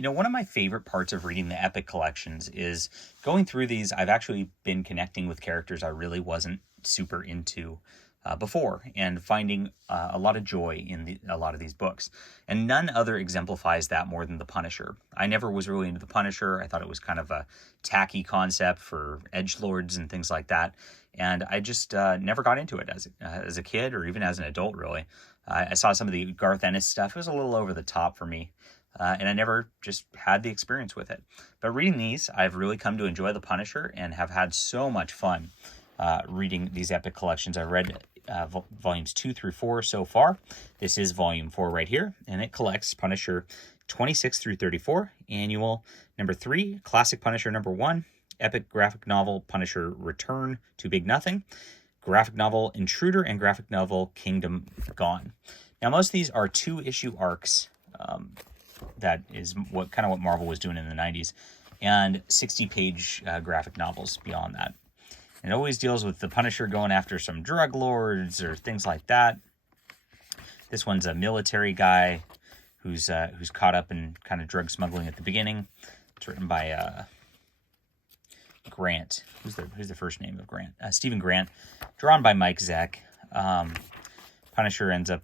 One of my favorite parts of reading the Epic collections is going through these. I've actually been connecting with characters I really wasn't super into before, and finding a lot of joy in a lot of these books. And none other exemplifies that more than the Punisher. I never was really into the Punisher. I thought it was kind of a tacky concept for edgelords and things like that. And I just never got into it as a kid or even as an adult, really. I saw some of the Garth Ennis stuff. It was a little over the top for me. And I never just had the experience with it. But reading these, I've really come to enjoy the Punisher and have had so much fun reading these Epic collections. I've read volumes 2 through 4 so far. This is volume 4 right here, and it collects Punisher 26 through 34, Annual number 3, Classic Punisher number 1, Epic Graphic Novel Punisher Return to Big Nothing, Graphic Novel Intruder, and Graphic Novel Kingdom Gone. Now, most of these are 2-issue arcs. That is what Marvel was doing in the 90s, and 60-page graphic novels beyond that. It always deals with the Punisher going after some drug lords or things like that. This one's a military guy who's caught up in kind of drug smuggling at the beginning. It's written by Grant. Who's the first name of Grant? Stephen Grant. Drawn by Mike Zeck. Punisher ends up,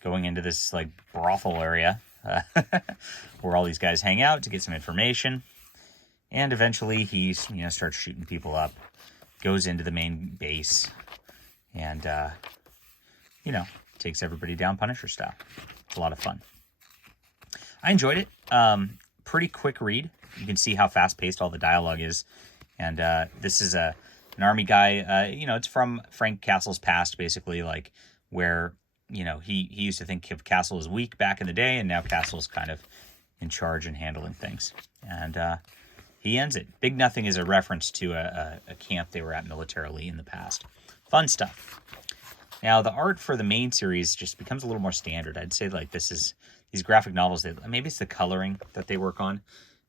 going into this like brothel area where all these guys hang out to get some information. And eventually he, starts shooting people up, goes into the main base, and, takes everybody down Punisher style. It's a lot of fun. I enjoyed it. Pretty quick read. You can see how fast-paced all the dialogue is. And this is an army guy. It's from Frank Castle's past, basically, like where, he used to think of Castle as weak back in the day, and now Castle's kind of in charge and handling things. And he ends it. Big Nothing is a reference to a camp they were at militarily in the past. Fun stuff. Now, the art for the main series just becomes a little more standard. I'd say like these graphic novels, maybe it's the coloring that they work on.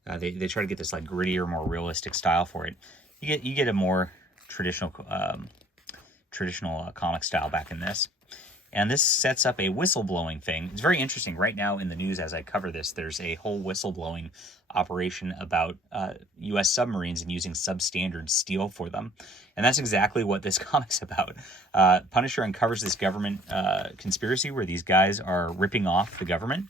They try to get this like grittier, more realistic style for it. You get a more traditional comic style back in this. And this sets up a whistleblowing thing. It's very interesting. Right now in the news as I cover this, there's a whole whistleblowing operation about U.S. submarines and using substandard steel for them. And that's exactly what this comic's about. Punisher uncovers this government conspiracy where these guys are ripping off the government,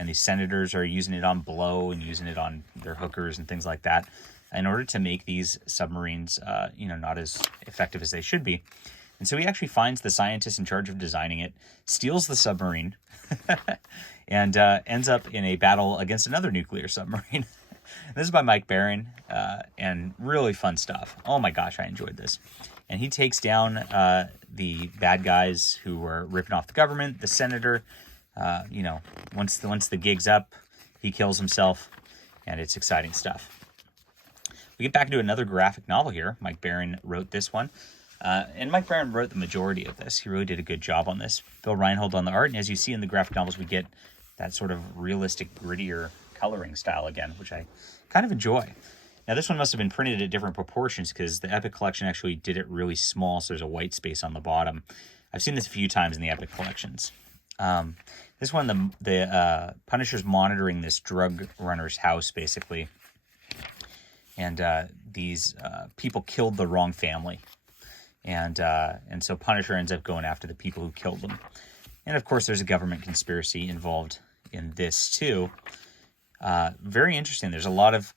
and these senators are using it on blow and using it on their hookers and things like that in order to make these submarines, not as effective as they should be. And so he actually finds the scientist in charge of designing it, steals the submarine, and ends up in a battle against another nuclear submarine. This is by Mike Baron, and really fun stuff. Oh my gosh, I enjoyed this. And he takes down the bad guys who were ripping off the government, the senator. Once the gig's up, he kills himself, and it's exciting stuff. We get back into another graphic novel here. Mike Baron wrote this one. And Mike Baron wrote the majority of this. He really did a good job on this. Bill Reinhold on the art. And as you see in the graphic novels, we get that sort of realistic, grittier coloring style again, which I kind of enjoy. Now, this one must have been printed at different proportions because the Epic Collection actually did it really small, so there's a white space on the bottom. I've seen this a few times in the Epic Collections. This one, the Punisher's monitoring this drug runner's house, basically. And these people killed the wrong family. And so Punisher ends up going after the people who killed them. And of course, there's a government conspiracy involved in this too. Very interesting. There's a lot of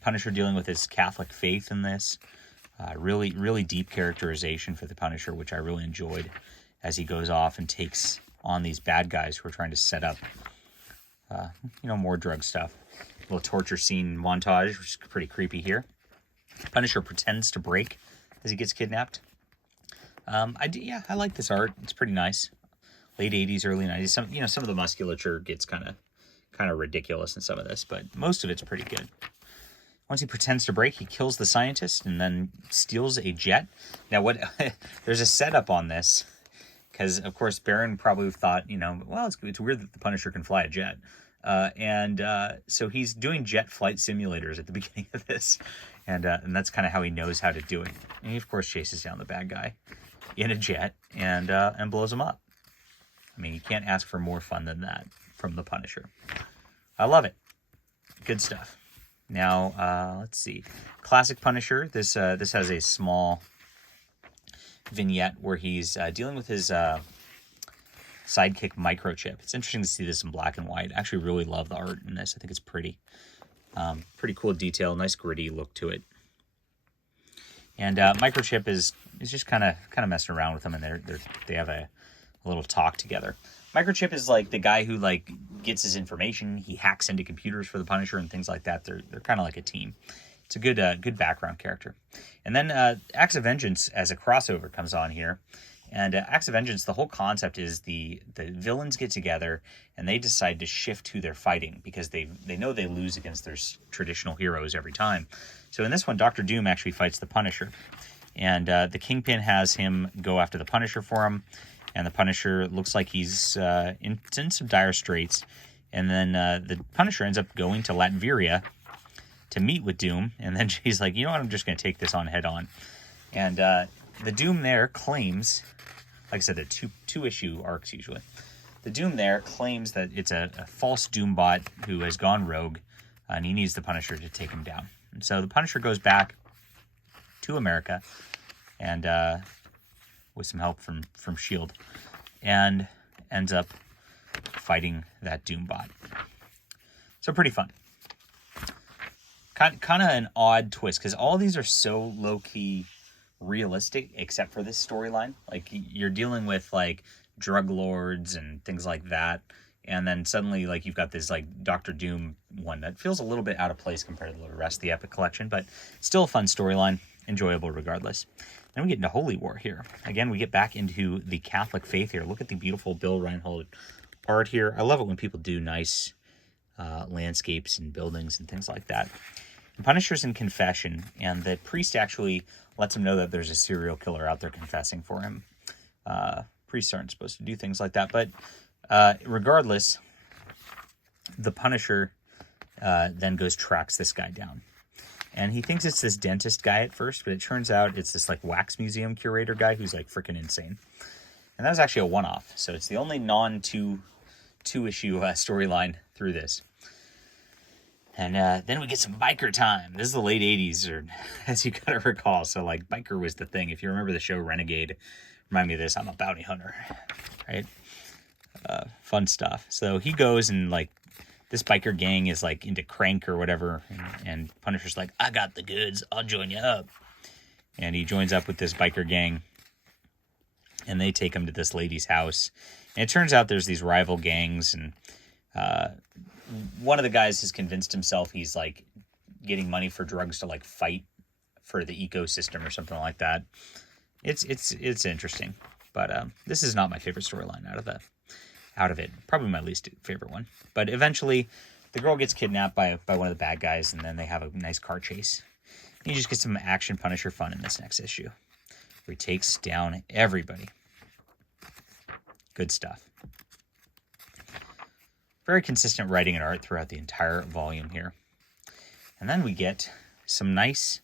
Punisher dealing with his Catholic faith in this. Really, really deep characterization for the Punisher, which I really enjoyed as he goes off and takes on these bad guys who are trying to set up, more drug stuff. A little torture scene montage, which is pretty creepy here. Punisher pretends to break as he gets kidnapped. I like this art. It's pretty nice. Late 80s, early 90s. Some of the musculature gets kind of ridiculous in some of this, but most of it's pretty good. Once he pretends to break, he kills the scientist and then steals a jet. Now, there's a setup on this because, of course, Baron probably thought, it's weird that the Punisher can fly a jet. So he's doing jet flight simulators at the beginning of this, and that's kind of how he knows how to do it. And he, of course, chases down the bad guy in a jet and blows him up. I mean, you can't ask for more fun than that from the Punisher. I love it. Good stuff. Now, let's see. Classic Punisher. This has a small vignette where he's dealing with his sidekick Microchip. It's interesting to see this in black and white. I actually really love the art in this. I think it's pretty. Pretty cool detail. Nice gritty look to it. And Microchip is just kind of messing around with him, and they have a little talk together. Microchip is like the guy who like gets his information. He hacks into computers for the Punisher and things like that. They're kind of like a team. It's a good background character. And then Acts of Vengeance as a crossover comes on here. And Acts of Vengeance, the whole concept is the villains get together and they decide to shift who they're fighting because they know they lose against their traditional heroes every time. So in this one, Dr. Doom actually fights the Punisher. And the Kingpin has him go after the Punisher for him. And the Punisher looks like he's in some dire straits. And then the Punisher ends up going to Latveria to meet with Doom. And then she's like, you know what, I'm just going to take this on head on. And the Doom there claims, like I said, they're two-issue arcs usually. The Doom there claims that it's a false Doom bot who has gone rogue. And he needs the Punisher to take him down. And so the Punisher goes back to America and with some help from S.H.I.E.L.D. and ends up fighting that Doom bot. So pretty fun. Kind of an odd twist because all these are so low-key realistic except for this storyline. Like you're dealing with like drug lords and things like that. And then suddenly, like, you've got this, like, Dr. Doom one that feels a little bit out of place compared to the rest of the Epic Collection, but still a fun storyline, enjoyable regardless. Then we get into Holy War here. Again, we get back into the Catholic faith here. Look at the beautiful Bill Reinhold art here. I love it when people do nice landscapes and buildings and things like that. And Punisher's in confession, and the priest actually lets him know that there's a serial killer out there confessing for him. Priests aren't supposed to do things like that, but regardless, the Punisher then tracks this guy down. And he thinks it's this dentist guy at first, but it turns out it's this like wax museum curator guy who's like freaking insane. And that was actually a one-off, so it's the only two-issue storyline through this. And then we get some biker time. This is the late 80s, or as you gotta recall. So like biker was the thing. If you remember the show Renegade, remind me of this, I'm a bounty hunter, right? Fun stuff. So he goes and like this biker gang is like into crank or whatever, and Punisher's like, I got the goods, I'll join you up. And he joins up with this biker gang, and they take him to this lady's house. And it turns out there's these rival gangs, and one of the guys has convinced himself he's like getting money for drugs to like fight for the ecosystem or something like that. It's interesting, but this is not my favorite storyline out of it. Probably my least favorite one. But eventually, the girl gets kidnapped by one of the bad guys, and then they have a nice car chase. You just get some action Punisher fun in this next issue, where he takes down everybody. Good stuff. Very consistent writing and art throughout the entire volume here. And then we get some nice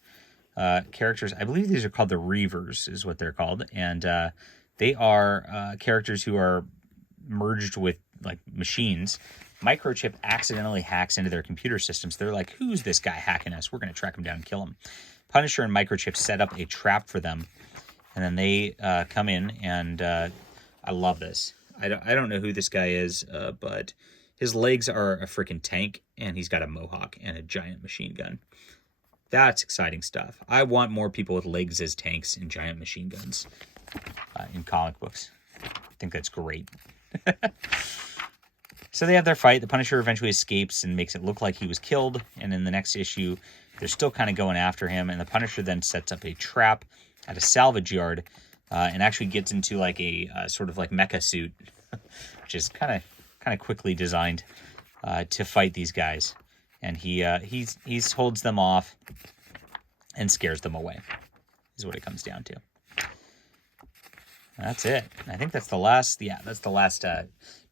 characters. I believe these are called the Reavers, is what they're called. And they are characters who are merged with like machines. Microchip accidentally hacks into their computer systems. They're like, who's this guy hacking us? We're going to track him down and kill him. Punisher and Microchip set up a trap for them, and then they come in, and I love this. I don't know who this guy is, but his legs are a freaking tank, and he's got a mohawk and a giant machine gun. That's exciting stuff. I want more people with legs as tanks and giant machine guns in comic books. I think that's great. So they have their fight. The Punisher eventually escapes and makes it look like he was killed. And in the next issue, they're still kind of going after him. And the Punisher then sets up a trap at a salvage yard and actually gets into like a sort of like mecha suit, which is kind of quickly designed to fight these guys. And he holds them off and scares them away, is what it comes down to. That's it. I think that's the last,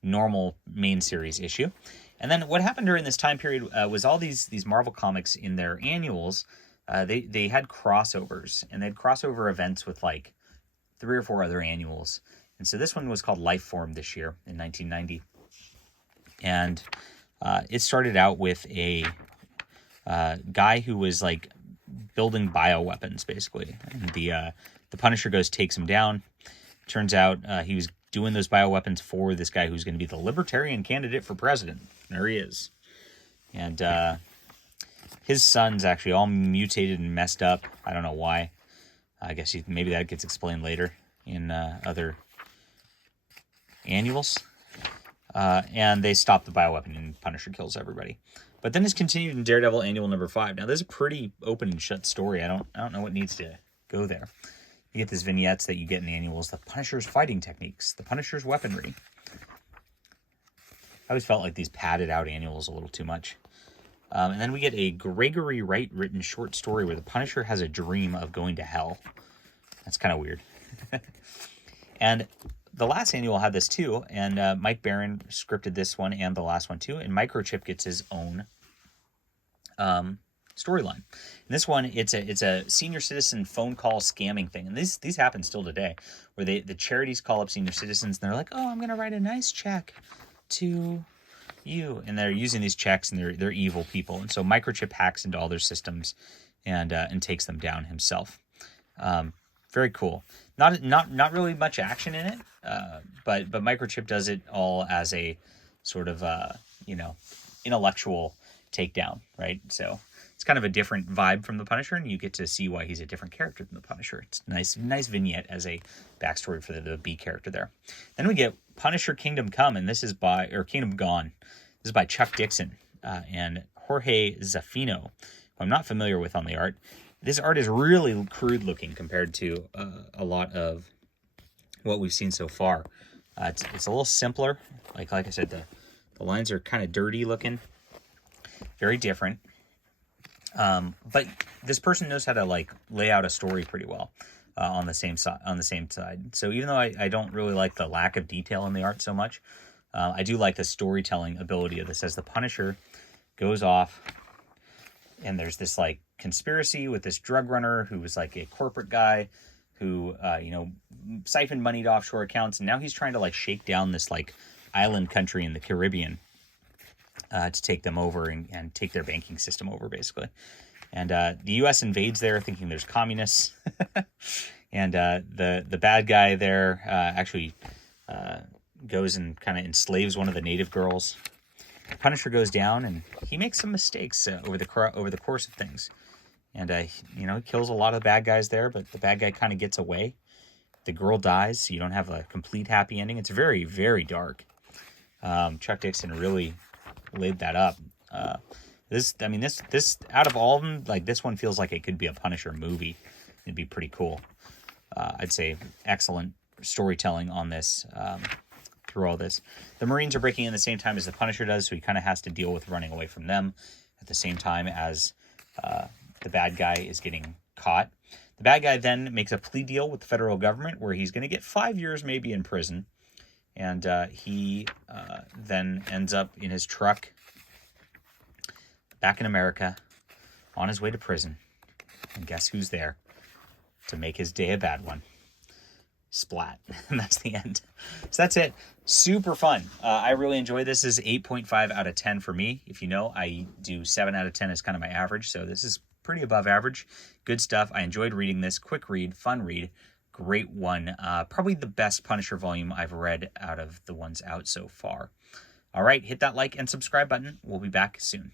normal main series issue. And then what happened during this time period was all these Marvel comics in their annuals, they had crossovers, and they had crossover events with like 3 or 4 other annuals. And so this one was called Lifeform this year in 1990. And It started out with a guy who was like building bioweapons, basically. And the Punisher takes him down. Turns out he was doing those bioweapons for this guy who's going to be the Libertarian candidate for president. There he is. And his son's actually all mutated and messed up. I don't know why. I guess maybe that gets explained later in other annuals. And they stop the bioweapon and Punisher kills everybody. But then it's continued in Daredevil Annual number 5. Now, this is a pretty open and shut story. I don't know what needs to go there. You get these vignettes that you get in the annuals, the Punisher's fighting techniques, the Punisher's weaponry. I always felt like these padded out annuals a little too much. And then we get a Gregory Wright written short story where the Punisher has a dream of going to hell. That's kind of weird. And the last annual had this too, and Mike Barron scripted this one and the last one too, and Microchip gets his own storyline. In this one, it's a senior citizen phone call scamming thing, and these happen still today, where the charities call up senior citizens and they're like, "Oh, I'm gonna write a nice check to you," and they're using these checks, and they're evil people, and so Microchip hacks into all their systems and takes them down himself. Very cool. Not really much action in it, but Microchip does it all as a sort of intellectual takedown, right? So it's kind of a different vibe from the Punisher, and you get to see why he's a different character than the Punisher. It's nice vignette as a backstory for the B character there. Then we get Punisher Kingdom Come, and this is Kingdom Gone. This is by Chuck Dixon and Jorge Zafino, who I'm not familiar with on the art. This art is really crude looking compared to a lot of what we've seen so far. It's a little simpler. Like I said, the lines are kind of dirty looking, very different. But this person knows how to lay out a story pretty well on the same side. So even though I don't really like the lack of detail in the art so much, I do like the storytelling ability of this. As the Punisher goes off, and there's this conspiracy with this drug runner who was a corporate guy who siphoned money to offshore accounts, and now he's trying to shake down this island country in the Caribbean to take them over and take their banking system over, basically. And the U.S. invades there, thinking there's communists, and the bad guy there actually goes and kind of enslaves one of the native girls. Punisher goes down, and he makes some mistakes over the course of things, and he kills a lot of the bad guys there, but the bad guy kind of gets away. The girl dies, so you don't have a complete happy ending. It's very, very dark. Chuck Dixon really laid that up. This out of all of them, this one feels like it could be a Punisher movie. It'd be pretty cool. I'd say excellent storytelling on this. Through all this, the Marines are breaking in the same time as the Punisher does, so he kind of has to deal with running away from them at the same time as the bad guy is getting caught. The bad guy then makes a plea deal with the federal government where he's going to get 5 years maybe in prison, and he then ends up in his truck back in America on his way to prison, and guess who's there to make his day a bad one? Splat. And that's the end. So that's it. Super fun. I really enjoyed this. This is 8.5 out of 10 for me. If you know, I do 7 out of 10 as kind of my average. So this is pretty above average. Good stuff. I enjoyed reading this. Quick read, fun read, great one. Probably the best Punisher volume I've read out of the ones out so far. All right, hit that like and subscribe button. We'll be back soon.